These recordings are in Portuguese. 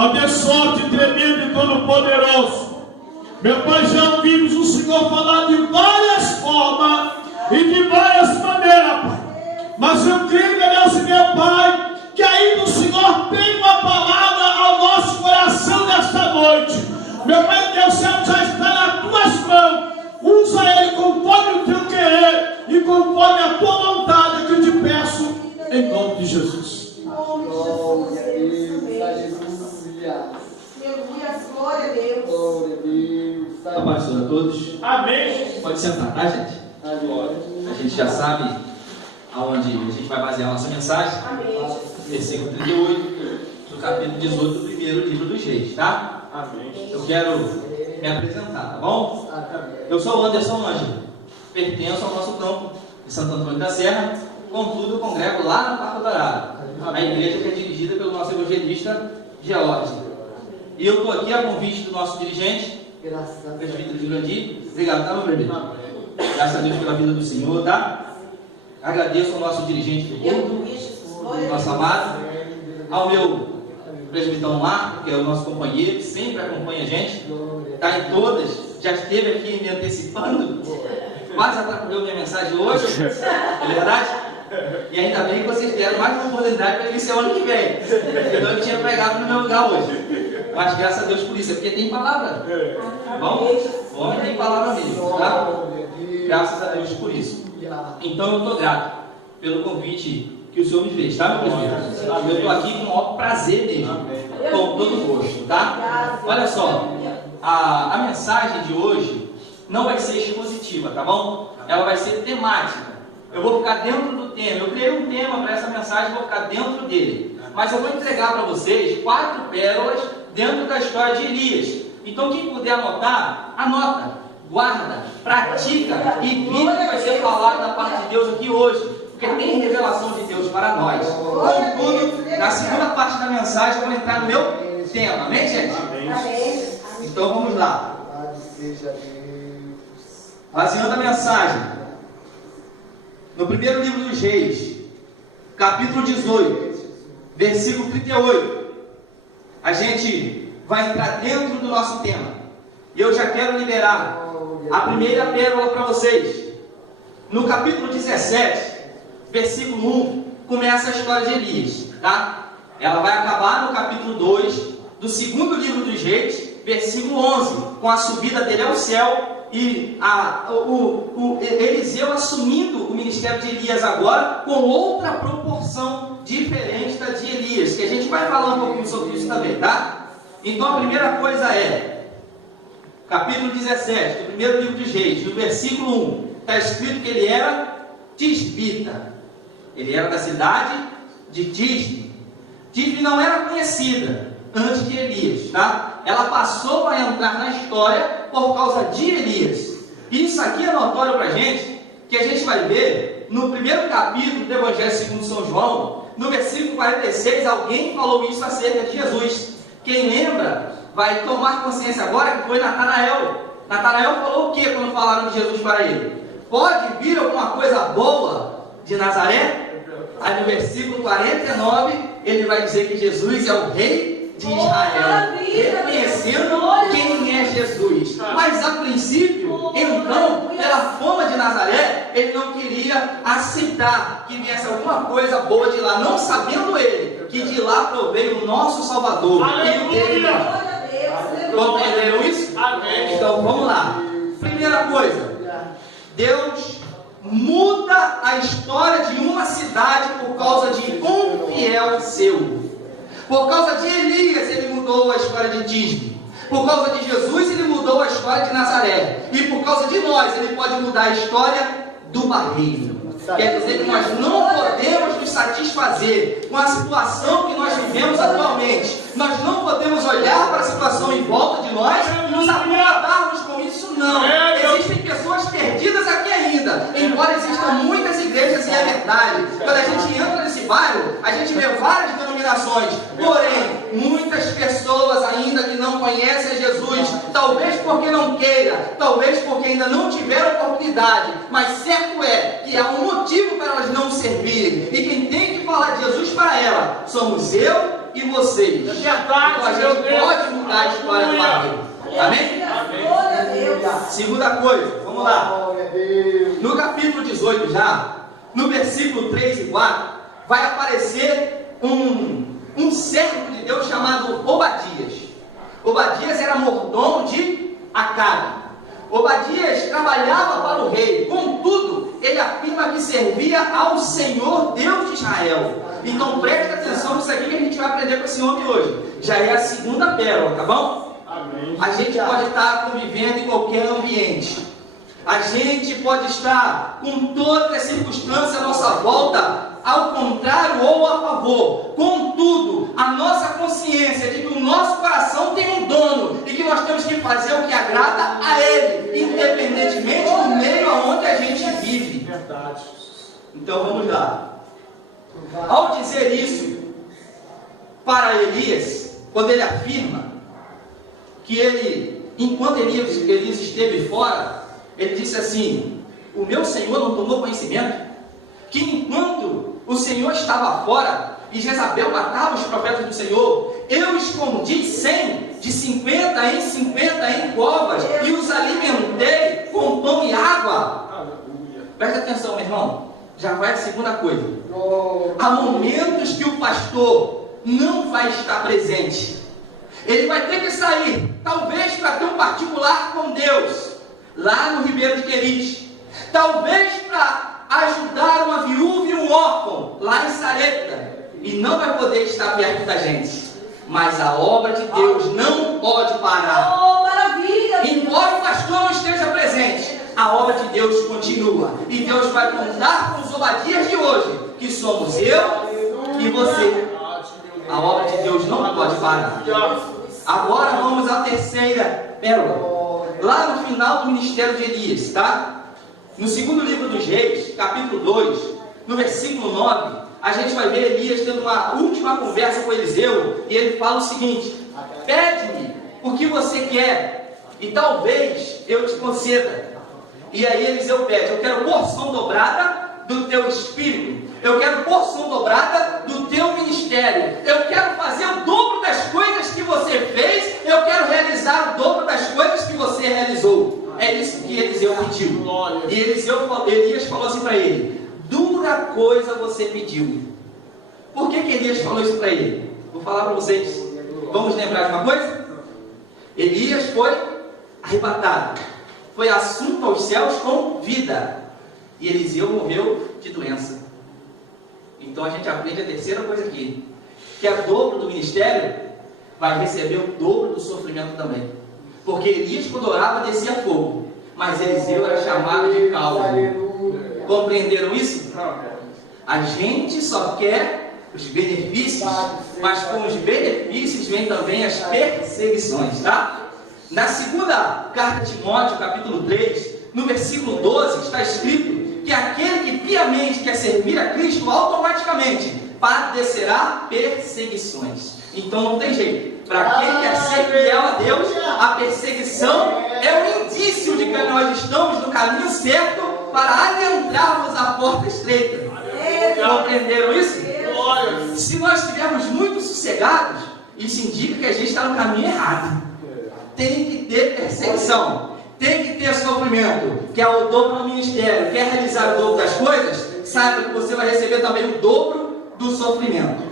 abençoado, tremendo e todo-poderoso. Meu Pai, já ouvimos o Senhor falar de várias formas e de várias maneiras, Pai. Mas eu creio, Deus, meu Pai, que ainda o Senhor tem uma palavra ao nosso coração nesta noite. Meu Pai, Deus céu já está nas tuas mãos. Usa ele conforme o teu querer e conforme a tua vontade, que eu te peço, em nome de Jesus. Glória a Deus, aleluia. Glória a Deus. Glória a Deus. A paz a todos. Amém. Pode sentar, tá, gente? A gente já sabe aonde a gente vai basear a nossa mensagem. Amém. Versículo 38 do capítulo 18 do primeiro livro dos Reis, tá? Amém. Eu quero me apresentar, tá bom? Eu sou o Anderson Ângelo, pertenço ao nosso campo de Santo Antônio da Serra, contudo eu congrego lá no Parque Dourado, a igreja que é dirigida pelo nosso evangelista George. E eu estou aqui a convite do nosso dirigente, presbítero Jurandir. Obrigado, tá, meu presbítero? Graças a Deus pela vida do Senhor, tá? Agradeço ao nosso dirigente do culto, nosso amado, ao meu presbítero Marco, que é o nosso companheiro, que sempre acompanha a gente, está em todas, já esteve aqui me antecipando, quase atrapalhou minha mensagem hoje, é verdade? E ainda bem que vocês deram mais uma oportunidade para ele ser o ano que vem, então ele tinha pregado no meu lugar hoje, mas graças a Deus por isso, é porque tem palavra, bom? O homem tem palavra mesmo, tá? Graças a Deus por isso. Então eu estou grato pelo convite que o Senhor me fez, tá, meu presbítero? Eu estou aqui com o maior prazer mesmo, com todo gosto, tá? Olha só, a mensagem de hoje não vai ser expositiva, tá bom? Ela vai ser temática. Eu vou ficar dentro do tema. Eu criei um tema para essa mensagem, vou ficar dentro dele. Mas eu vou entregar para vocês 4 pérolas dentro da história de Elias. Então quem puder anotar, anota, guarda, pratica e vive o que vai ser falado da parte de Deus aqui hoje. Porque tem revelação de Deus para nós. Contudo, na segunda parte da mensagem eu vou entrar no meu tema. Amém, gente? Amém. Então vamos lá. Baseando a mensagem no primeiro livro dos Reis, capítulo 18, versículo 38. A gente vai entrar dentro do nosso tema. E eu já quero liberar a primeira pérola para vocês. No capítulo 17, versículo 1, começa a história de Elias, tá? Ela vai acabar no capítulo 2 do segundo livro dos Reis, versículo 11, com a subida dele ao céu e Eliseu assumindo o ministério de Elias agora com outra proporção diferente da de Elias, que a gente vai falar um pouquinho sobre isso também, tá? Então a primeira coisa é, capítulo 17 do primeiro livro dos Reis, no versículo 1, está escrito que ele era tisbita. Ele era da cidade de Tisbe. Tisbe não era conhecida antes de Elias, tá? Ela passou a entrar na história por causa de Elias. E isso aqui é notório para a gente, que a gente vai ver no primeiro capítulo do Evangelho segundo São João, no versículo 46, alguém falou isso acerca de Jesus. Quem lembra vai tomar consciência agora que foi Natanael. Natanael falou o que quando falaram de Jesus para ele? Pode vir alguma coisa boa de Nazaré? Aí no versículo 49, ele vai dizer que Jesus é o rei de Israel, reconhecendo quem é Jesus. Mas a princípio, então, pela fama de Nazaré, ele não queria aceitar que viesse alguma coisa boa de lá, não sabendo ele que de lá proveio o nosso Salvador. Compreenderam isso? Amém. Então vamos lá. Primeira coisa, Deus muda a história de uma cidade por causa de um fiel seu. Por causa de Elias, ele mudou a história de Tisbe. Por causa de Jesus, ele mudou a história de Nazaré. E por causa de nós, ele pode mudar a história do barreiro. Quer dizer que nós não podemos nos satisfazer com a situação que nós vivemos atualmente. Nós não podemos olhar para a situação em volta de nós e nos acomodarmos com isso, não. Existem pessoas perdidas aqui ainda, embora existam muitas igrejas, e é verdade. Quando a gente entra nesse bairro, a gente vê várias denominações, porém, muitas pessoas ainda que não conhecem Jesus, talvez porque não queira, talvez porque ainda não tiveram oportunidade, mas certo é que há um motivo para elas não servirem, e quem tem que falar de Jesus para ela somos eu e vocês. Então a gente pode mudar a história do barreiro. Amém? Segunda coisa, vamos lá. No capítulo 18 já, no versículo 3 e 4, vai aparecer um servo de Deus chamado Obadias. Obadias era mordomo de Acabe. Obadias trabalhava para o rei, contudo, ele afirma que servia ao Senhor Deus de Israel. Então preste atenção nisso aqui que a gente vai aprender com esse homem hoje. Já é a segunda pérola, tá bom? Amém. A gente pode estar convivendo em qualquer ambiente. A gente pode estar com todas as circunstâncias à nossa volta, ao contrário ou a favor. Contudo, a nossa consciência de que o nosso coração tem um dono e que nós temos que fazer o que agrada a Ele, independentemente do meio aonde a gente vive. Verdade. Então vamos lá. Ao dizer isso para Elias, quando ele afirma que ele, enquanto Elias esteve fora, ele disse assim: o meu Senhor não tomou conhecimento que enquanto o Senhor estava fora e Jezabel matava os profetas do Senhor, eu escondi 100 de 50 em 50 em covas e os alimentei com pão e água. Aleluia. Presta atenção, meu irmão, já vai a segunda coisa. Há momentos que o pastor não vai estar presente. Ele vai ter que sair, talvez para ter um particular com Deus, lá no Ribeiro de Querite, talvez para ajudar uma viúva e um órfão, lá em Sarepta, e não vai poder estar perto da gente, mas a obra de Deus não pode parar. Oh, maravilha! Embora o pastor não esteja presente, a obra de Deus continua, e Deus vai contar com os Obadias de hoje, que somos eu e você. A obra de Deus não pode parar. Agora vamos à terceira pérola, lá no final do ministério de Elias, tá? No segundo livro dos Reis, capítulo 2, no versículo 9, a gente vai ver Elias tendo uma última conversa com Eliseu, e ele fala o seguinte: pede-me o que você quer, e talvez eu te conceda. E aí Eliseu pede: eu quero porção dobrada do teu espírito, eu quero porção dobrada do teu ministério, eu quero fazer o dobro das coisas que você fez, eu quero realizar o dobro das coisas que você realizou. É isso que Eliseu pediu. E Elias falou assim para ele: dura coisa você pediu. Por que Elias falou isso para ele? Vou falar para vocês. Vamos lembrar de uma coisa? Elias foi arrebatado, foi assunto aos céus com vida, e Eliseu morreu de doença. Então a gente aprende a terceira coisa aqui, que a dobro do ministério vai receber o dobro do sofrimento também. Porque Elias, quando orava, descia fogo, mas Eliseu era chamado de calmo. Compreenderam isso? A gente só quer os benefícios, mas com os benefícios vem também as perseguições, tá? Na segunda carta de Timóteo, capítulo 3, no versículo 12, está escrito que aquele que piamente quer servir a Cristo, automaticamente padecerá perseguições. Então não tem jeito. Para quem quer ser fiel a Deus, a perseguição é um indício de que nós estamos no caminho certo para adentrarmos a porta estreita. Compreenderam isso? Se nós estivermos muito sossegados, isso indica que a gente está no caminho errado. Tem que ter perseguição, tem que ter sofrimento. Quer o dobro do ministério, quer realizar o dobro das coisas, saiba que você vai receber também o dobro do sofrimento.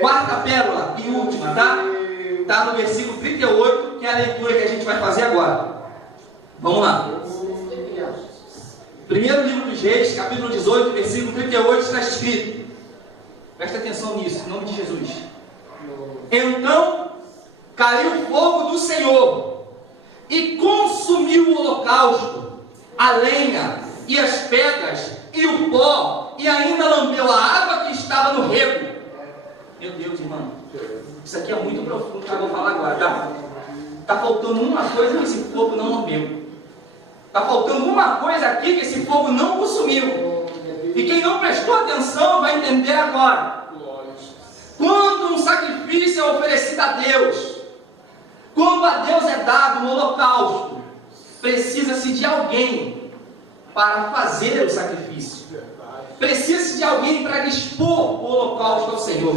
Quarta pérola e última, tá? Está no versículo 38, que é a leitura que a gente vai fazer agora. Vamos lá. Primeiro livro dos Reis, capítulo 18, versículo 38, está escrito. Presta atenção nisso, em nome de Jesus. Então caiu o fogo do Senhor e consumiu o holocausto, a lenha e as pedras e o pó, e ainda lambeu a água que estava no rego. Meu Deus, irmão, isso aqui é muito profundo que eu vou falar agora, tá? Está faltando uma coisa que esse fogo não lambeu. Está faltando uma coisa aqui que esse fogo não consumiu. E quem não prestou atenção vai entender agora. Quando um sacrifício é oferecido a Deus, quando a Deus é dado um holocausto, precisa-se de alguém para fazer o sacrifício. Precisa-se de alguém para dispor o holocausto ao Senhor.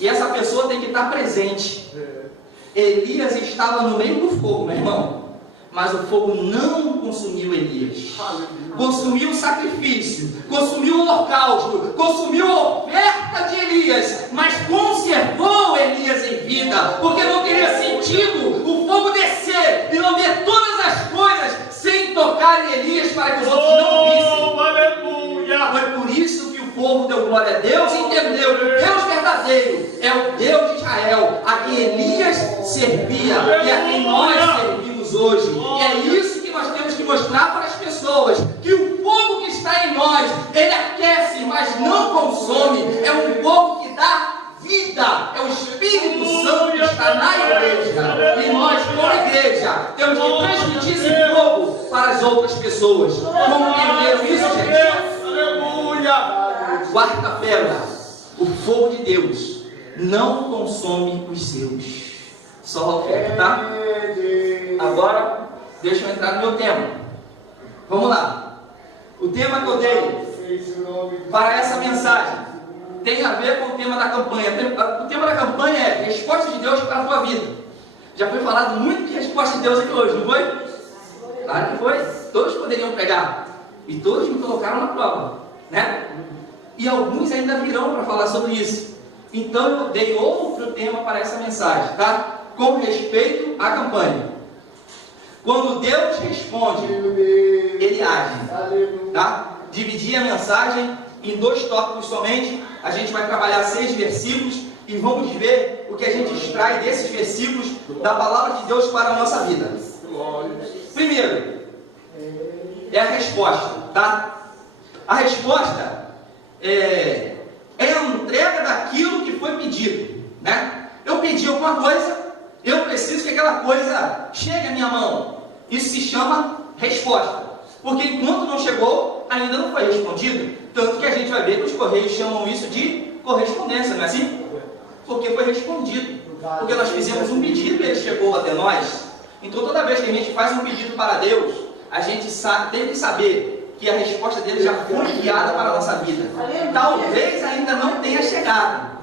E essa pessoa tem que estar presente. Elias estava no meio do fogo, meu irmão. Mas o fogo não consumiu Elias. Consumiu o sacrifício, consumiu o holocausto, consumiu a oferta de Elias, mas conservou Elias em vida, porque não teria sentido o fogo descer e não ver todas as coisas sem tocar em Elias para que os outros não vissem. Aleluia! Foi por isso que o povo deu glória a Deus e entendeu que o Deus verdadeiro é o Deus de Israel, a quem Elias servia e a quem nós servimos hoje. E é isso que nós temos que mostrar para as pessoas, que o fogo que está em nós, ele aquece, mas não consome. É um fogo que dá vida, é o Espírito Santo que está na igreja. E nós, como igreja, temos que transmitir esse fogo para as outras pessoas. Como entenderam isso, gente? Aleluia! Quarta pérola: o fogo de Deus não consome os seus. Só a oferta, tá? Agora, deixa eu entrar no meu tema. Vamos lá. O tema que eu dei para essa mensagem tem a ver com o tema da campanha. O tema da campanha é resposta de Deus para a tua vida. Já foi falado muito de resposta de Deus aqui hoje, não foi? Claro que foi. Todos poderiam pregar. E todos me colocaram na prova, né? E alguns ainda virão para falar sobre isso. Então eu dei outro tema para essa mensagem, tá? Com respeito à campanha. Quando Deus responde, Ele age, tá? Dividi a mensagem em 2 tópicos somente. A gente vai trabalhar 6 versículos e vamos ver o que a gente extrai desses versículos da palavra de Deus para a nossa vida. Primeiro, é a resposta, tá? A resposta é a entrega daquilo que foi pedido, né? Eu pedi alguma coisa, eu preciso que aquela coisa chegue à minha mão. Isso se chama resposta. Porque enquanto não chegou, ainda não foi respondido. Tanto que a gente vai ver que os correios chamam isso de correspondência, não é assim? Porque foi respondido. Porque nós fizemos um pedido e ele chegou até nós. Então toda vez que a gente faz um pedido para Deus, a gente tem que saber que a resposta dele já foi enviada para a nossa vida. Talvez ainda não tenha chegado,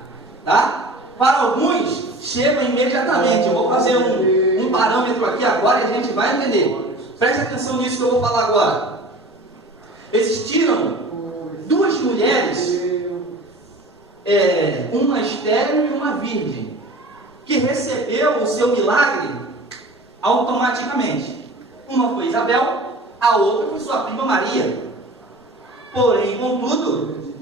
tá? Para alguns, chegam imediatamente. Eu vou fazer um parâmetro aqui agora e a gente vai entender. Preste atenção nisso que eu vou falar agora. Existiram 2 mulheres, uma estéril e uma virgem, que recebeu o seu milagre automaticamente. Uma foi Isabel, a outra foi sua prima Maria. Porém, contudo,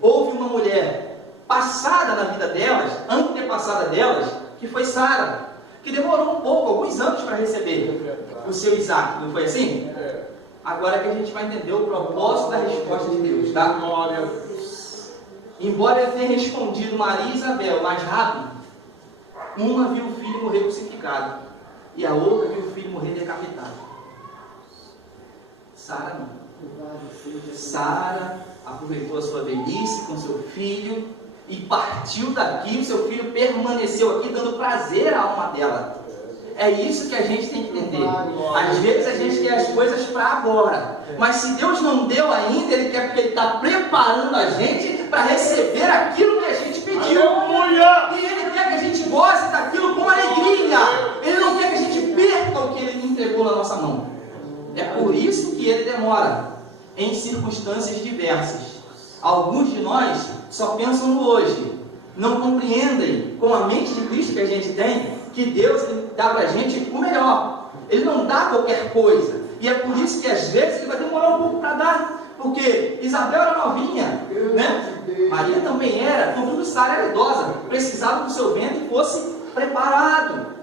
houve uma mulher passada na vida delas, antepassada delas, que foi Sara, que demorou um pouco, alguns anos para receber o seu Isaac, não foi assim? Agora que a gente vai entender o propósito da resposta de Deus, tá? Embora ele tenha respondido Maria e Isabel mais rápido, uma viu o filho morrer crucificado e a outra viu o filho morrer decapitado. Sara não. Sara aproveitou a sua velhice com seu filho e partiu daqui. O seu filho permaneceu aqui dando prazer à alma dela. É isso que a gente tem que entender. Às vezes a gente quer as coisas para agora, mas se Deus não deu ainda, Ele quer, porque Ele está preparando a gente para receber aquilo que a gente pediu. E Ele quer que a gente goste daquilo com alegria. Ele não quer que a gente perca o que Ele entregou na nossa mão. É por isso que Ele demora em circunstâncias diversas. Alguns de nós só pensam no hoje, não compreendem com a mente de Cristo que a gente tem, que Deus dá para a gente o melhor. Ele não dá qualquer coisa. E é por isso que às vezes Ele vai demorar um pouco para dar. Porque Isabel era novinha, né? Maria também era, contudo Sara era idosa. Precisava que o seu ventre fosse preparado.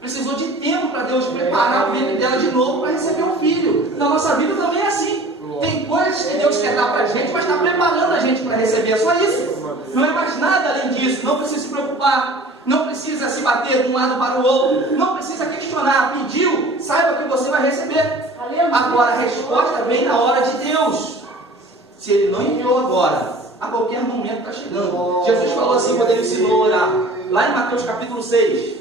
Precisou de tempo para Deus preparar o ventre dela de novo para receber um filho. Na nossa vida também é assim. Tem coisas que Deus quer dar para a gente, mas está preparando a gente para receber. É só isso. Não é mais nada além disso. Não precisa se preocupar. Não precisa se bater de um lado para o outro. Não precisa questionar. Pediu, saiba que você vai receber. Agora a resposta vem na hora de Deus. Se Ele não enviou agora, a qualquer momento está chegando. Jesus falou assim quando Ele ensinou a orar. Lá em Mateus capítulo 6.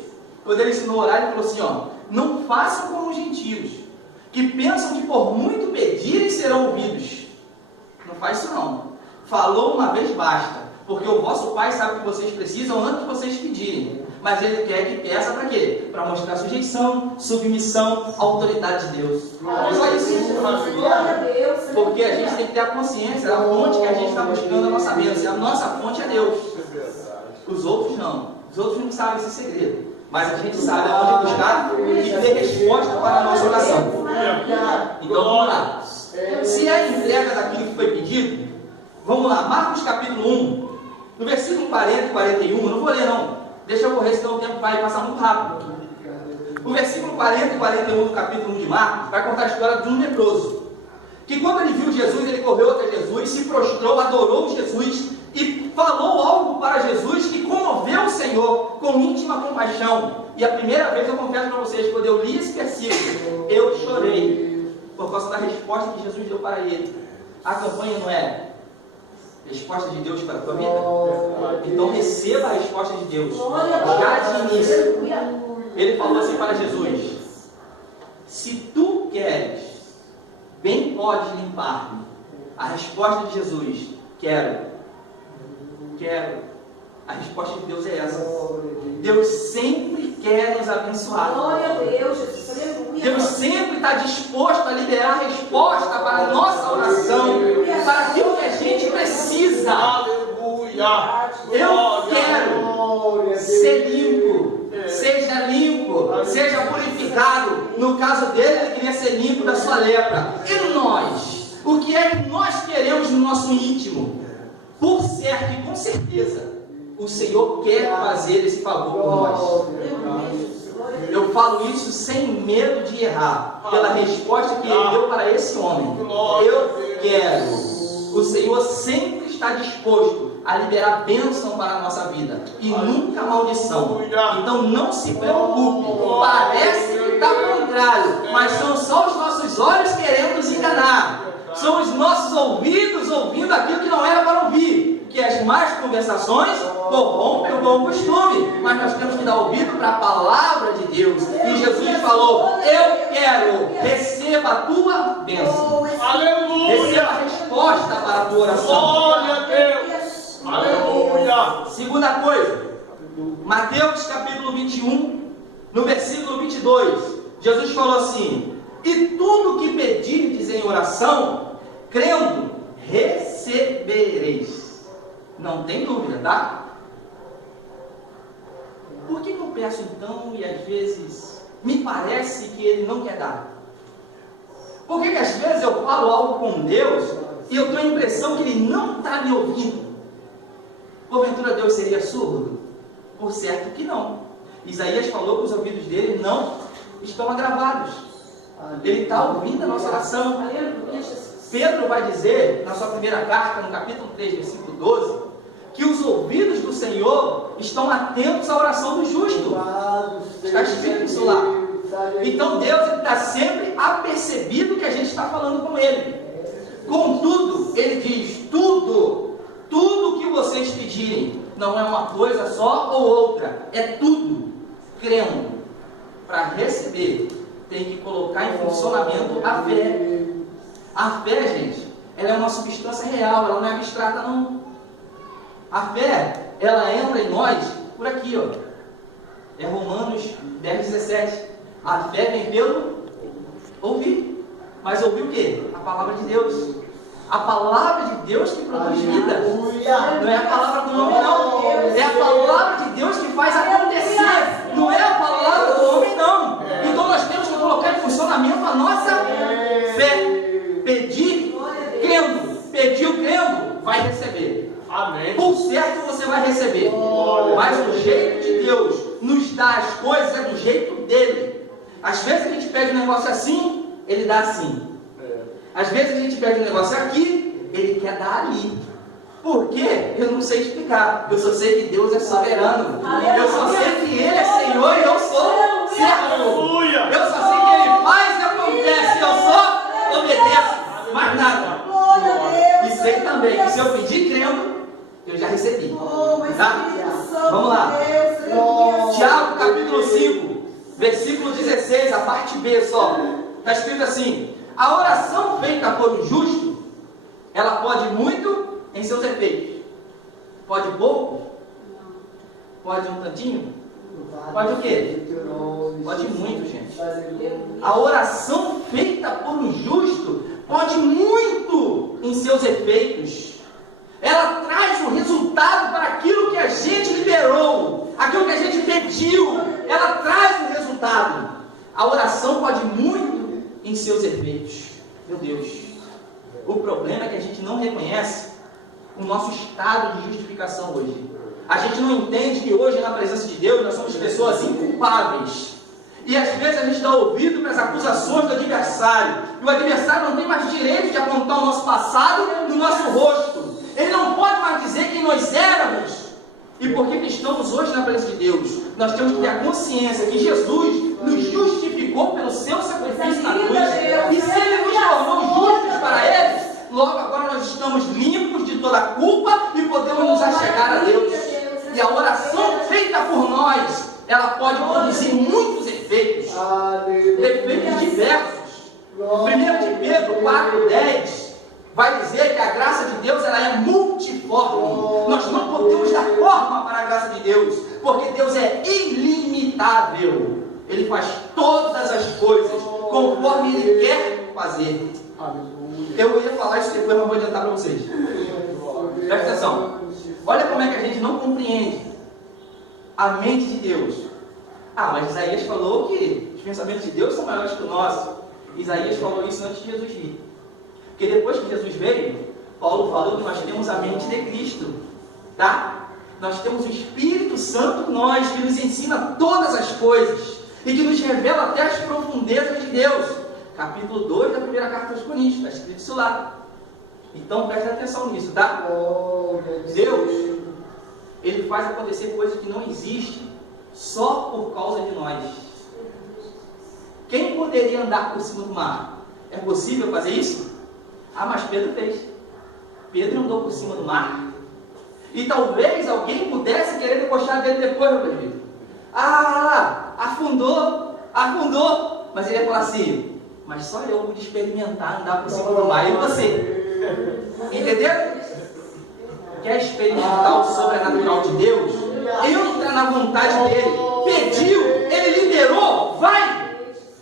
Quando Ele ensinou a orar, Ele falou assim, ó: não façam como os gentios, que pensam que por muito pedirem serão ouvidos. Não faz isso não. Falou uma vez basta. Porque o vosso Pai sabe o que vocês precisam antes de vocês pedirem. Mas Ele quer que peça para quê? Para mostrar sujeição, submissão, autoridade de Deus. Só isso. Porque a gente tem que ter a consciência da fonte que a gente está buscando a nossa bênção. A nossa fonte é Deus. Os outros não. Os outros não sabem esse segredo. Mas a gente sabe aonde buscar e ter resposta para a nossa oração. Então vamos lá. Se é a entrega daquilo que foi pedido, vamos lá. Marcos capítulo 1, no versículo 40 e 41, eu não vou ler não. Deixa eu correr, senão o tempo vai passar muito rápido. O versículo 40 e 41 do capítulo 1 de Marcos vai contar a história de um leproso. Que quando ele viu Jesus, ele correu até Jesus, se prostrou, adorou Jesus e falou algo para Jesus que comoveu o Senhor com íntima compaixão. E a primeira vez eu confesso para vocês, quando eu li esse versículo, eu chorei por causa da resposta que Jesus deu para ele. A campanha não é resposta de Deus para a tua vida? Então receba a resposta de Deus já de início. Ele falou assim para Jesus: se tu queres, bem podes limpar-me. A resposta de Jesus: quero. A resposta de Deus é essa. Deus sempre quer nos abençoar. Glória a Deus, Jesus, aleluia. Deus sempre está disposto a liberar a resposta para a nossa oração, para aquilo que a gente precisa. Aleluia. Eu quero ser limpo, seja purificado. No caso dele, ele queria ser limpo da sua lepra. E nós? O que é que nós queremos no nosso íntimo? Por certo e com certeza, o Senhor quer fazer esse favor por nós. Eu falo isso sem medo de errar, pela resposta que ele deu para esse homem. Eu quero. O Senhor sempre está disposto a liberar bênção para a nossa vida e nunca maldição. Então não se preocupe. Parece que está contrário, mas são só os nossos olhos querendo nos enganar. São os nossos ouvidos ouvindo aquilo que não era para ouvir. Que as más conversações corrompem o bom costume. Mas nós temos que dar ouvido para a palavra de Deus. E Jesus falou: eu quero, receba a tua bênção. Aleluia. Receba a resposta para a tua oração. Glória a Deus. Aleluia. Segunda coisa, Mateus capítulo 21, no versículo 22, Jesus falou assim: e tudo que pedirdes em oração, crendo, recebereis. Não tem dúvida, tá? Por que eu peço então e às vezes me parece que ele não quer dar? Por que às vezes eu falo algo com Deus e eu tenho a impressão que ele não está me ouvindo? Porventura Deus seria surdo? Por certo que não. Isaías falou que os ouvidos dele não estão agravados. Ele está ouvindo a nossa oração. Pedro vai dizer, na sua primeira carta, no capítulo 3, versículo 12, que os ouvidos do Senhor estão atentos à oração do justo. Está escrito isso lá. Então Deus está sempre apercebido que a gente está falando com Ele. Contudo, Ele diz: tudo que vocês pedirem, não é uma coisa só ou outra, é tudo, crendo. Para receber, tem que colocar em funcionamento a fé. A fé, gente, ela é uma substância real, ela não é abstrata não. A fé, ela entra em nós por aqui, ó. É Romanos 10:17. A fé vem pelo ouvir. Mas ouvir o quê? A palavra de Deus. A palavra de Deus que produz vida. Não é a palavra do homem, não. É a palavra de Deus que faz acontecer. Não é a palavra do homem, não. Então nós temos que colocar em funcionamento a nossa fé. Pedir crendo. Pediu crendo, vai receber. Amém. Por certo você vai receber. Mas o jeito de Deus nos dá as coisas é do jeito dele. Às vezes a gente pede um negócio assim, ele dá assim. Às vezes a gente pede um negócio aqui, ele quer dar ali. Por quê? Eu não sei explicar. Eu só sei que Deus é soberano. Eu só sei que Ele é Senhor e eu sou servo. Eu só sei que Ele faz e acontece. Eu só obedeço. Mais nada. E sei também que se eu pedir crendo, eu já recebi. Tá? Vamos lá. Tiago capítulo 5, versículo 16, a parte B só. Está escrito assim: a oração feita por um justo, ela pode muito em seus efeitos, Pode pouco? Pode um tantinho? Pode o quê? Pode muito, gente. A oração feita por um justo pode muito em seus efeitos. Ela traz um resultado para aquilo que a gente liberou, aquilo que a gente pediu. Ela traz um resultado. A oração pode muito em seus efeitos. Meu Deus. O problema é que a gente não reconhece o nosso estado de justificação hoje. A gente não entende que hoje, na presença de Deus, nós somos pessoas inculpáveis. E às vezes a gente dá ouvido para as acusações do adversário. E o adversário não tem mais direito de apontar o nosso passado e o nosso rosto. Ele não pode mais dizer quem nós éramos. E por que estamos hoje na presença de Deus? Nós temos que ter a consciência que Jesus nos justificou pelo seu sacrifício na cruz. E se Ele nos tornou justos para Ele, logo agora nós estamos limpos de toda a culpa e podemos nos achegar a Deus. E a oração feita por nós, ela pode produzir muitos efeitos. Efeitos diversos. 1 de Pedro 4:10 vai dizer que a graça de Deus ela é multiforme. Nós não podemos dar forma para a graça de Deus, porque Deus é ilimitável. Ele faz todas as coisas conforme Ele quer fazer. Eu ia falar isso depois, mas vou adiantar para vocês. Presta atenção. Olha como é que a gente não compreende a mente de Deus. Mas Isaías falou que os pensamentos de Deus são maiores que os nossos. Isaías falou isso antes de Jesus vir. Porque depois que Jesus veio, Paulo falou que nós temos a mente de Cristo. Tá? Nós temos o Espírito Santo em nós, que nos ensina todas as coisas. E que nos revela até as profundezas de Deus. Capítulo 2 da primeira carta aos Coríntios, está escrito isso lá. Então preste atenção nisso, tá? Deus, Ele faz acontecer coisas que não existem só por causa de nós. Quem poderia andar por cima do mar? É possível fazer isso? Mas Pedro fez. Pedro andou por cima do mar. E talvez alguém pudesse querer debochar dele depois, meu presbítero. Afundou. Mas ele ia falar assim, mas só eu pude experimentar andar por cima do mar, e você? Entenderam? Quer experimentar o sobrenatural de Deus? Entra na vontade dele. Pediu, ele liberou, vai!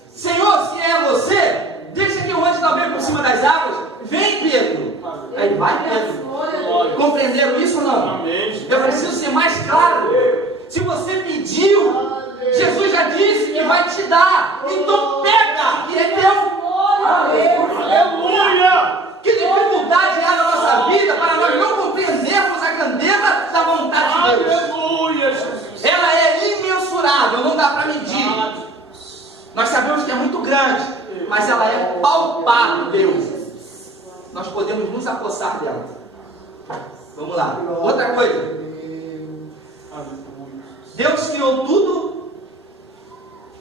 Senhor, se é você, deixa que eu ande também por cima das águas. Vem, Pedro. Aí vai, Pedro. Compreenderam isso ou não? Eu preciso ser mais claro. Se você pediu, Jesus já disse que vai te dar. Então pega, que é teu. Aleluia! Que dificuldade há na nossa vida para nós não compreendermos a grandeza da vontade de Deus. Aleluia, Jesus! Ela é imensurável, não dá para medir. Nós sabemos que é muito grande, mas ela é palpável. Nós podemos nos apossar dela. Vamos lá. Outra coisa. Deus criou tudo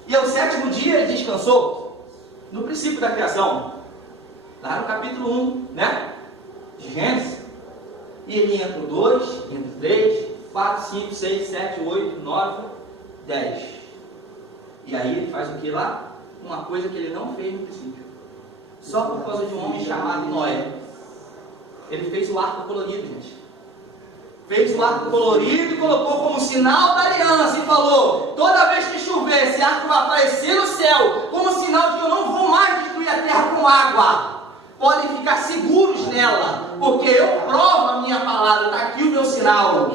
e ao sétimo dia Ele descansou. No princípio da criação. Lá no capítulo 1, né? De Gênesis. E ele entra o 2, entra o 3, 4, 5, 6, 7, 8, 9, 10. E aí ele faz o que lá? Uma coisa que ele não fez no princípio. Só por causa de um homem chamado Noé. Ele fez o arco colorido, gente. Fez o arco colorido e colocou como sinal da aliança e falou: toda vez que chover, esse arco vai aparecer no céu, como sinal de que eu não vou mais destruir a terra com água. Podem ficar seguros nela, porque eu provo a minha palavra. Está aqui o meu sinal.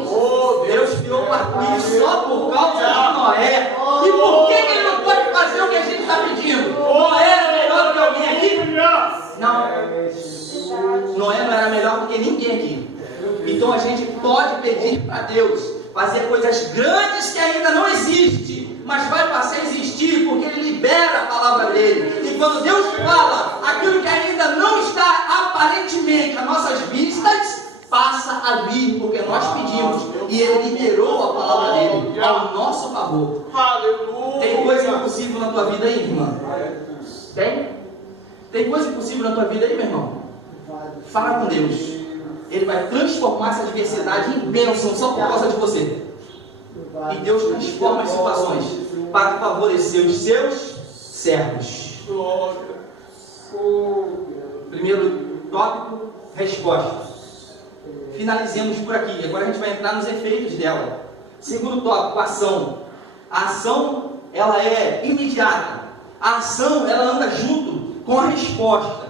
Deus criou o arco-íris só por causa de Noé. E por que ele não pode fazer o que a gente está pedindo? Noé era melhor do que alguém aqui? Não. Noé não era melhor do que ninguém aqui. Então a gente pode pedir para Deus fazer coisas grandes que ainda não existem, mas vai passar a existir porque Ele libera a palavra dele. E quando Deus fala aquilo que ainda não está aparentemente às nossas vistas, passa a vir, porque nós pedimos e Ele liberou a palavra dele ao nosso favor. Aleluia! Tem coisa impossível na tua vida aí, irmã? Tem? Tem coisa impossível na tua vida aí, meu irmão? Fala com Deus. Ele vai transformar essa adversidade em bênção só por causa de você. E Deus transforma as situações para favorecer os seus servos. Primeiro tópico, resposta. finalizemos por aqui. Agora a gente vai entrar nos efeitos dela. Segundo tópico, ação. A ação, ela é imediata. A ação, ela anda junto com a resposta.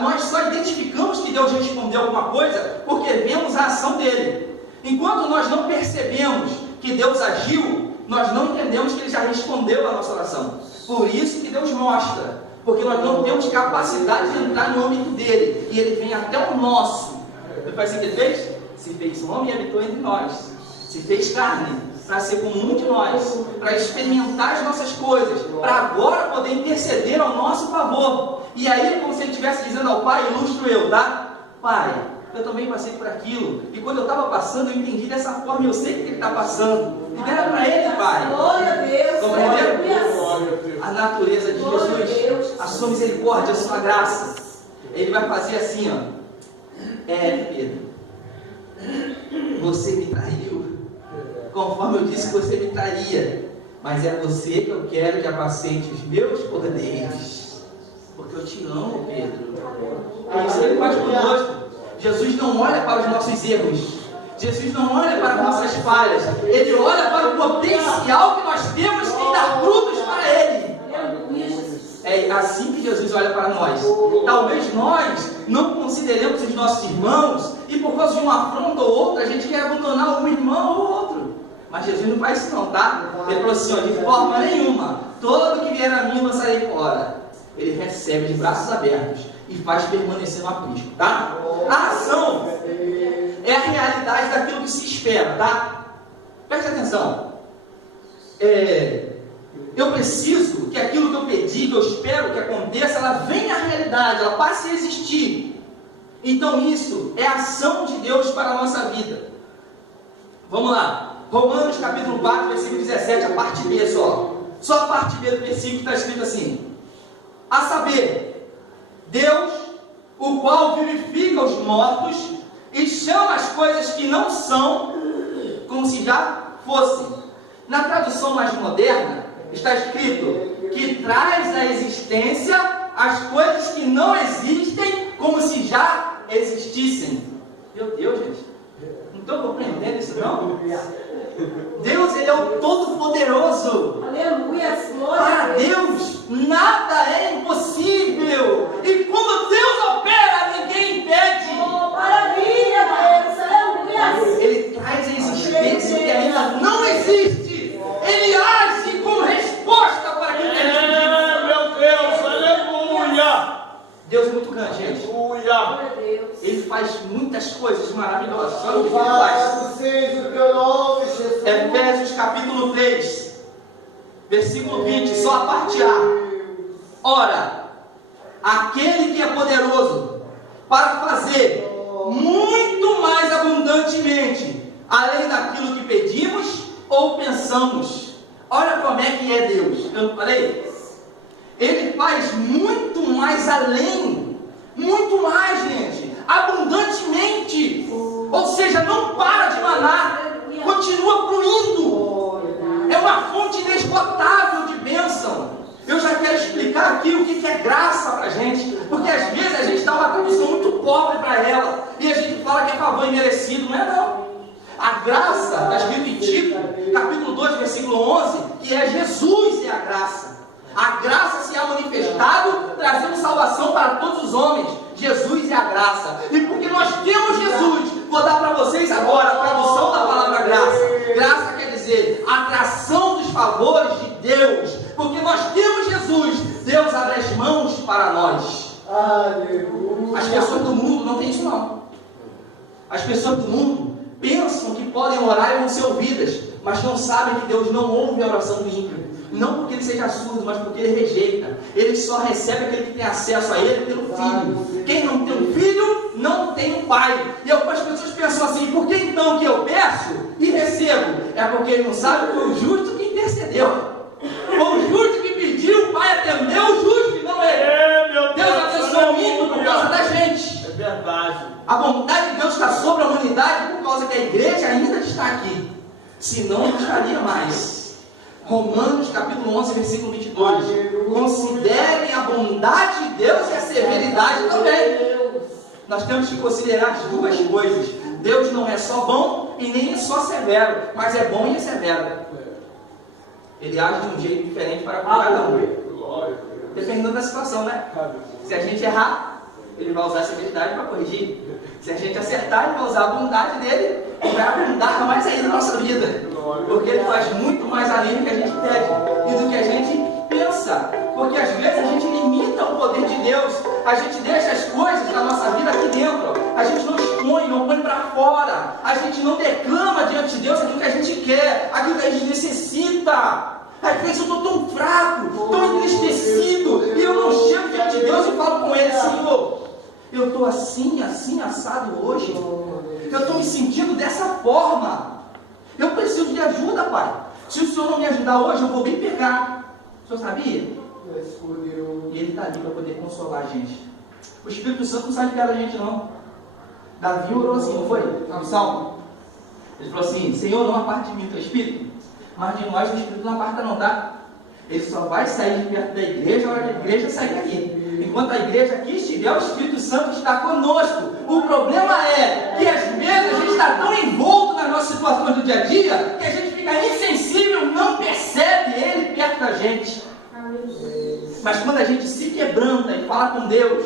Nós só identificamos que Deus respondeu alguma coisa porque vemos a ação dele. Enquanto nós não percebemos que Deus agiu, nós não entendemos que Ele já respondeu a nossa oração. Por isso que Deus mostra, porque nós não temos capacidade de entrar no âmbito dele, e Ele vem até o nosso. Você faz assim que Ele fez? Se fez homem e habitou entre nós. Se fez carne, para ser comum de nós, para experimentar as nossas coisas, para agora poder interceder ao nosso favor. E aí, como se Ele estivesse dizendo ao Pai, ilustro eu, tá? Pai, eu também passei por aquilo, e quando eu estava passando, eu entendi dessa forma, e eu sei que Ele está passando. Libera para Ele, Pai. Glória a Deus. Compreendeu? A natureza de Jesus, a sua misericórdia, a sua graça. Ele vai fazer assim, ó. Pedro, você me traiu, conforme eu disse que você me traria, mas é você que eu quero que apacente os meus cordeiros, porque eu te amo, Pedro. É isso que Ele faz conosco. Jesus não olha para os nossos erros, Jesus não olha para as nossas falhas, Ele olha para o potencial que nós temos em dar frutos para Ele. É assim que Jesus olha para nós. Talvez nós não consideremos os nossos irmãos, e por causa de uma afronta ou outra, a gente quer abandonar um irmão ou outro. Mas Jesus não faz isso não, tá? Ele falou assim, ó, de forma nenhuma, todo que vier a mim lançarei fora. Ele recebe de braços abertos e faz permanecer no aprisco, tá? A ação é a realidade daquilo que se espera, tá? Preste atenção. Eu preciso que aquilo que eu pedi, que eu espero que aconteça, ela venha à realidade, ela passe a existir. Então isso é a ação de Deus para a nossa vida. Vamos lá. Romanos capítulo 4, versículo 17, a parte B só. Só a parte B do versículo está escrito assim. A saber, Deus, o qual vivifica os mortos e chama as coisas que não são, como se já fossem. Na tradução mais moderna, está escrito que traz à existência as coisas que não existem, como se já existissem. Meu Deus, gente, não estou compreendendo isso não? Deus, Ele é o Todo-Poderoso. Aleluia, Para Deus, nada é impossível. E quando Deus opera, ninguém impede. Oh, maravilha, Deus, aleluia. Ele traz a existência que ainda não existe. Ele age como resposta para aquilo que ele pediu. Meu Deus, aleluia. Deus é muito grande, gente. Aleluia. Ele faz muitas coisas maravilhosas. Olha o que ele faz. Seja o teu nome, Jesus. Efésios capítulo 3, versículo 20, só a parte A. Ora, aquele que é poderoso para fazer muito mais abundantemente, além daquilo que pedimos ou pensamos. Olha como é que é Deus. Eu não falei? Ele faz muito mais além, muito mais, gente, abundantemente. Ou seja, não para de manar, continua fluindo. É uma fonte inesgotável de bênção. Eu já quero explicar aqui o que é graça para a gente, porque às vezes a gente dá uma tradução muito pobre para ela, e a gente fala que é favor imerecido. Não é não. A graça, está escrito em Tito, capítulo 2, versículo 11, que é Jesus é a graça. A graça se há manifestado, trazendo salvação para todos os homens. Jesus é a graça. E porque nós temos Jesus, vou dar para vocês agora a tradução da palavra graça. Graça quer dizer atração dos favores de Deus. Porque nós temos Jesus, Deus abre as mãos para nós. Aleluia. As pessoas do mundo não têm isso não. As pessoas do mundo pensam que podem orar e vão ser ouvidas, mas não sabem que Deus não ouve a oração do ímpio. Não porque ele seja surdo, mas porque ele rejeita. Ele só recebe aquele que tem acesso a ele pelo filho. Quem não tem um filho, não tem um pai. E algumas pessoas pensam assim, por que então que eu peço e recebo? É porque ele não sabe que foi o justo que intercedeu. Foi o justo que pediu, o pai atendeu o justo, e não ele. Deus abençoou o ímpio por causa da gente. É verdade. A bondade de Deus está sobre a humanidade por causa que a igreja ainda está aqui. Senão não estaria mais. Romanos capítulo 11, versículo 22. Considerem a bondade de Deus e a severidade também. Nós temos que considerar as duas coisas. Deus não é só bom e nem é só severo, mas é bom e é severo. Ele age de um jeito diferente para cada um, dependendo da situação, né? Se a gente errar, Ele vai usar a severidade para corrigir. Se a gente acertar, Ele vai usar a bondade dele e vai abundar mais ainda na nossa vida, porque Ele faz muito mais além do que a gente pede e do que a gente pensa. Porque às vezes a gente limita o poder de Deus, a gente deixa as coisas da nossa vida aqui dentro, a gente não expõe, não põe para fora, a gente não declama diante de Deus aquilo que a gente quer, aquilo que a gente necessita. Às vezes eu estou tão fraco, tão entristecido, e eu não chego diante de Deus e falo com Ele: Senhor, eu estou assim, assim, assado hoje, eu estou me sentindo dessa forma, eu preciso de ajuda, Pai. Se o Senhor não me ajudar hoje, eu vou bem pegar. O Senhor sabia? E Ele está ali para poder consolar a gente. O Espírito Santo não sai de perto da gente, não. Davi orou assim, não foi? No Salmo. Ele falou assim: Senhor, não aparte de mim o teu Espírito, mas de nós o Espírito não aparta não, tá? Ele só vai sair de perto da igreja a hora que a igreja sair daqui. Enquanto a igreja aqui estiver, o Espírito Santo está conosco. O problema é que às vezes a gente está tão envolto nas nossas situações do dia a dia que a gente fica insensível, não percebe Ele perto da gente. Mas quando a gente se quebranta e fala com Deus,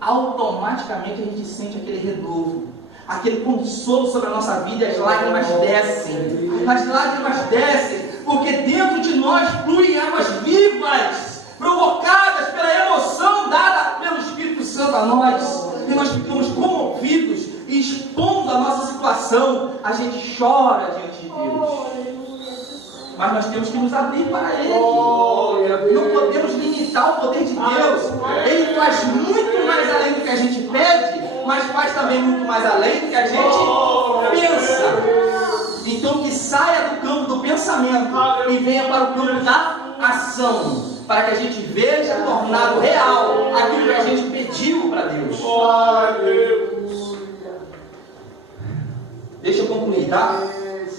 automaticamente a gente sente aquele renovo, aquele consolo sobre a nossa vida, e as lágrimas descem. As lágrimas descem porque dentro de nós fluem águas vivas, provocadas pela emoção dada pelo Espírito Santo a nós, e nós ficamos comovidos e expondo a nossa situação. A gente chora diante de Deus, mas nós temos que nos abrir para Ele. Não podemos limitar o poder de Deus. Ele faz muito mais além do que a gente pede, mas faz também muito mais além do que a gente pensa. Então que saia do campo do pensamento e venha para o campo da ação, para que a gente veja tornado real aquilo que a gente pediu para Deus. Deixa eu concluir, tá?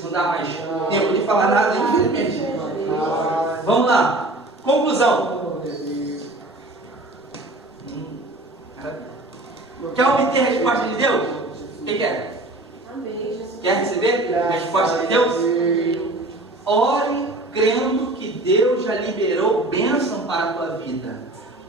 Não dá mais tempo de falar nada, infelizmente. Vamos lá. Conclusão. Quer obter a resposta de Deus? O que quer? Quer receber a resposta de Deus? Ore crendo que Deus já liberou bênção para a tua vida.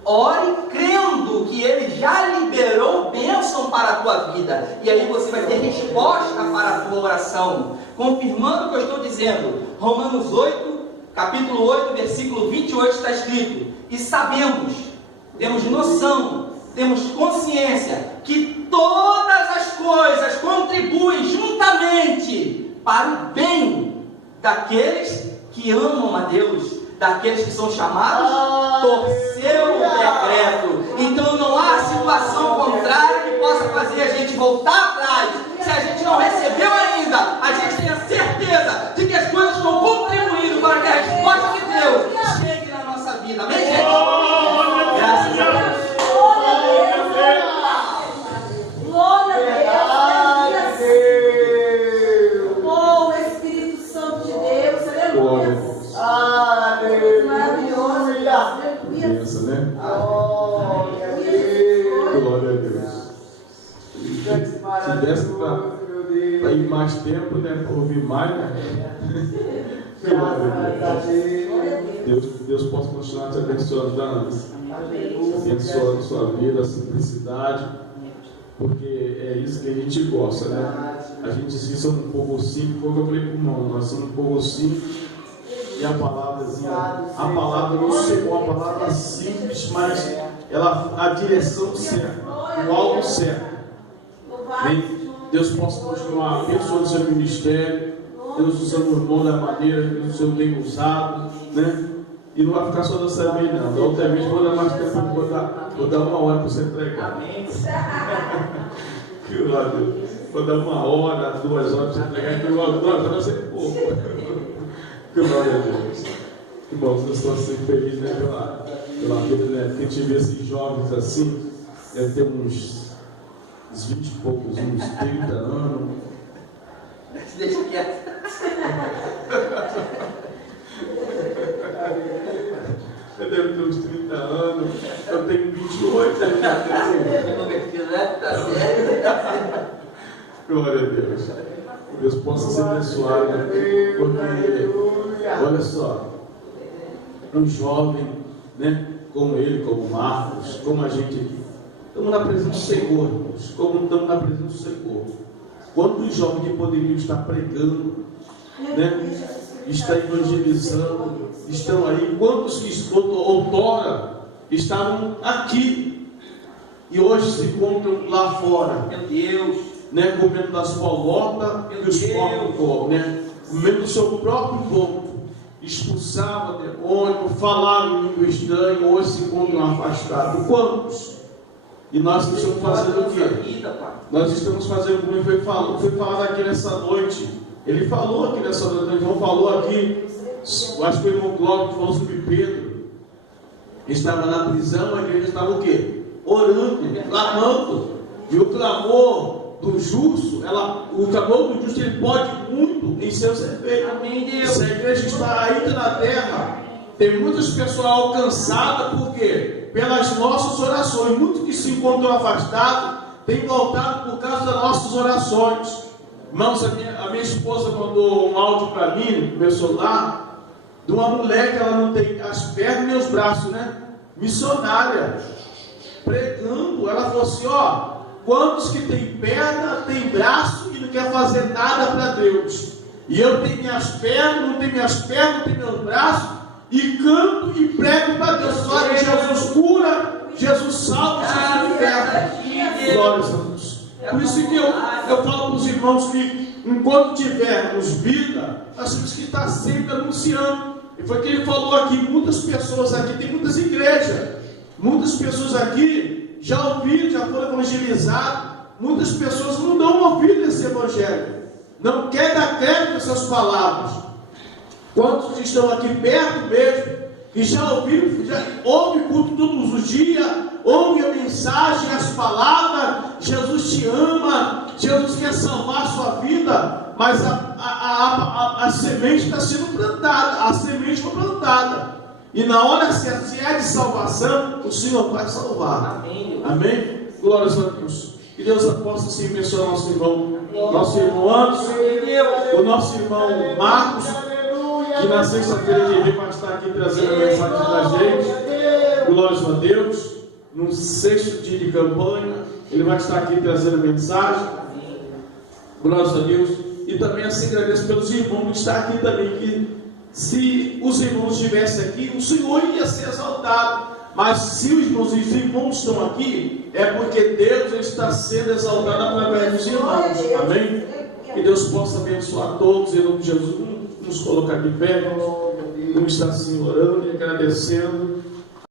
Ore crendo que Ele já liberou bênção para a tua vida. E aí você vai ter resposta para a tua oração. Confirmando o que eu estou dizendo, Romanos 8, capítulo 8, versículo 28 está escrito: e sabemos, temos noção, temos consciência que todas as coisas contribuem juntamente para o bem daqueles que amam a Deus, daqueles que são chamados por seu decreto. Então não há situação contrária que possa fazer a gente voltar atrás. Se a gente não recebeu ainda, a gente tem a certeza de que as coisas estão contribuindo para que a resposta de Deus chegue na nossa vida. Amém, gente? Graças a Deus. Glória a Deus. Oh, Espírito Santo de Deus. Aleluia. Maravilhoso. Pensa, né? Glória a Deus. Se desse para ir mais tempo, né? Para ouvir mais, né? Glória a Deus. Deus possa continuar te abençoando, abençoando a sua vida, a simplicidade, porque é isso que a gente gosta, né? A gente diz que um povo simples, como eu falei com o irmão, nós somos um povo simples. E a palavrazinha, a palavra não chegou, a palavra simples, mas ela a direção certa, o alvo certo. Deus possa continuar abençoando o seu ministério, Deus usando o irmão da maneira que o Senhor tem usado, né? E não vai ficar só dessa vez, não. Da outra vez vou dar mais tempo, vou dar 1 hora para você entregar. Amém. Vou dar 1 hora, 2 horas para você entregar, então 2 horas é pouco. Glória a Deus. Que bom, nós estamos sempre felizes, né, pela vida, né? Porque a gente vê esses jovens assim, deve ter uns 20 e poucos, uns 30 anos. Deixa quieto. Eu devo ter uns 30 anos, eu tenho 28. Convertido, né? Tá certo. Glória a Deus. Que Deus possa ser abençoado. Porque, olha só, um jovem, né, como ele, como Marcos, como a gente aqui, estamos na presença do Senhor, irmãos. Como estamos na presença do Senhor. Quantos jovens que poderiam estar pregando, né, estão evangelizando, estão aí, quantos que outrora estavam aqui e hoje se encontram lá fora, Meu Deus, né, comendo das bolotas que os porcos comem, né, comendo do seu próprio corpo, expulsava demônio, falava em língua estranha, hoje se encontram afastados. Quantos? E nós estamos fazendo o quê? Nós estamos fazendo como foi falado aqui nessa noite. Ele falou aqui nessa noite, o irmão falou aqui, eu acho que o irmão Cláudio falou sobre Pedro. Ele estava na prisão, a igreja estava o quê? Orando, clamando. E o clamor do justo, o clamor do justo, ele pode muito em seus efeitos. Amém, Deus. Se a igreja está ainda na terra, tem muitas pessoas alcançadas, por quê? Pelas nossas orações. Muitos que se encontram afastados, têm voltado por causa das nossas orações. Irmãos, a minha esposa mandou um áudio para mim, no meu celular, de uma mulher que ela não tem as pernas nem os braços, né? Missionária, pregando. Ela falou assim, ó, quantos que tem perna, tem braço e não quer fazer nada para Deus? E eu tenho minhas pernas, não tenho minhas pernas, não tenho meus braços, e canto e prego para Deus. Fala que Jesus cura, Jesus salva, Jesus liberta. Glória a Deus. Por isso que eu falo para os irmãos que, enquanto tivermos vida, nós temos que estar sempre anunciando. E foi o que ele falou aqui. Muitas pessoas aqui, tem muitas igrejas, muitas pessoas aqui já ouviram, já foram evangelizadas. Muitas pessoas não dão ouvido a esse evangelho, não quer dar crédito a essas palavras. Quantos estão aqui perto mesmo e já ouviram, já ouvem culto todos os dias, ouve a mensagem, as palavras, Jesus te ama, Jesus quer salvar a sua vida, mas a semente está sendo plantada, a semente foi plantada, e na hora certa, se é de salvação, o Senhor vai salvar. Amém. Amém? Glórias a Deus. Que Deus possa assim abençoar nosso irmão Anderson, o nosso irmão Marcos, que na sexta-feira que vem vai estar aqui trazendo a mensagem da gente. Glórias a Deus. No sexto dia de campanha, ele vai estar aqui trazendo a mensagem. Glórias a Deus. E também assim agradeço pelos irmãos que estão aqui também, que se os irmãos estivessem aqui, o Senhor ia ser exaltado. Mas se os irmãos estão aqui, é porque Deus está sendo exaltado através dos irmãos. Amém? Que Deus possa abençoar todos em nome de Jesus. Vamos colocar de pé, vamos estar assim orando e agradecendo